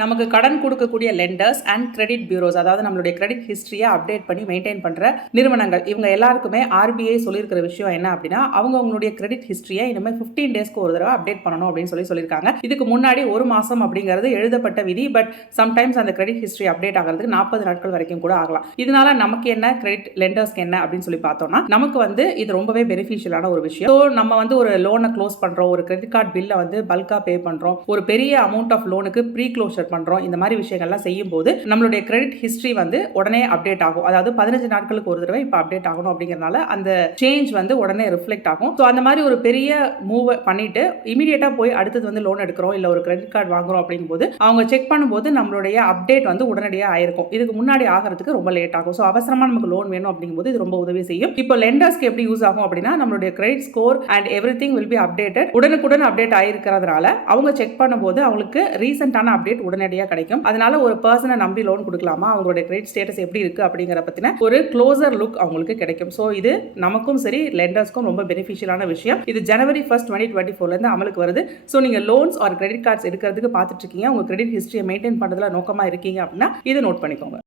நமக்கு கடன் கொடுக்கக்கூடிய லெண்டர்ஸ் அண்ட் கிரெடிட் பியூரோஸ், அதாவது நம்மளுடைய கிரெடிட் ஹிஸ்டரியை அப்டேட் பண்ணி மெயின்டைன் பண்ணுற நிறுவனங்கள், இவங்க எல்லாருக்குமே ஆர்பிஐ சொல்லியிருக்கிற விஷயம் என்ன அப்படின்னா, அவங்களுடைய கிரெடிட் ஹிஸ்டரியை இனிமேல் 15 டேஸ்க்கு ஒரு தடவை அப்டேட் பண்ணணும் அப்படின்னு சொல்லியிருக்காங்க. இதுக்கு முன்னாடி ஒரு மாதம் அப்படிங்கிறது எழுதப்பட்ட விதி. பட் சம்டைம்ஸ் அந்த கிரெடிட் ஹிஸ்டரி அப்டேட் ஆகிறதுக்கு 40 நாட்கள் வரைக்கும் கூட ஆகலாம். இதனால நமக்கு என்ன, கிரெடிட் லெண்டர்ஸ்க்கு என்ன அப்படின்னு சொல்லி பார்த்தோம்னா, நமக்கு இது ரொம்பவே பெனிஃபிஷியலான ஒரு விஷயம். ஸோ நம்ம ஒரு லோனை க்ளோஸ் பண்ணுறோம், ஒரு கிரெடிட் கார்டு பில்லை பல்காக பே பண்ணுறோம், ஒரு பெரிய அமௌண்ட் ஆஃப் லோனுக்கு ப்ரீ க்ளோஷர் பண்றோம். இந்த மாதிரி விஷயங்கள்லாம் செய்யும் போது நம்மளுடைய கிரெடிட் ஹிஸ்டரி உடனே அப்டேட் ஆகும். அதாவது 15 நாட்களுக்கு ஒரு தடவை இப்ப அப்டேட் ஆகணும் அப்படிங்கறனால அந்த சேஞ்ச் உடனே ரிஃப்ளெக்ட் ஆகும். ஸோ அந்த மாதிரி ஒரு பெரிய மூவ் பண்ணிட்டு இமீடியட்டா போய் அடுத்தது லோன் எடுக்கிறோம், இல்ல ஒரு கிரெடிட் கார்டு வாங்குறோம் அப்படிங்கும்போது அவங்க செக் பண்ணும்போது நம்மளுடைய அப்டேட் உடனடியாக ஆயிருக்கும். இதுக்கு முன்னாடி ஆகிறதுக்கு ரொம்ப லேட் ஆகும். ஸோ அவசரமா நமக்கு லோன் வேணும் அப்படிங்கும்போது இது ரொம்ப உதவி செய்யும். இப்போ லெண்டர்ஸ்க்கு எப்படி யூஸ் ஆகும் அப்படின்னா, நம்மளுடைய credit score and everything will be updated, உடனுக்குடன் அப்டேட் ஆயிருக்கிறதுனால அவங்க செக் பண்ணும்போது அவங்களுக்கு ரீசெண்டான அப்டேட் உடனடியாக கிடைக்கும். அதனால ஒரு பர்சனை நம்பி லோன் கொடுக்கலாமா, அவங்களுடைய கிரெடிட் ஸ்டேட்டஸ் எப்படி இருக்கு அப்படிங்கிற பத்தின ஒரு க்ளோசர் லுக் அவங்களுக்கு கிடைக்கும். ஸோ இது நமக்கும் சரி லெண்டர்ஸ்க்கும் ரொம்ப பெனிஃபிஷியலான விஷயம். இது ஜனவரி 1, 2024 இருந்து அமலுக்கு வருது. ஸோ நீங்க லோன்ஸ் ஆர் கிரெடிட் கார்ட்ஸ் எடுக்கிறதுக்கு பார்த்துட்டு இருக்கீங்க, உங்க கிரெடிட் ஹிஸ்டரியை மெயின்டைன் பண்றதுல நோக்கமா இருக்கீங்க அப்படின்னா இதை நோட் பண்ணிக்கோங்க.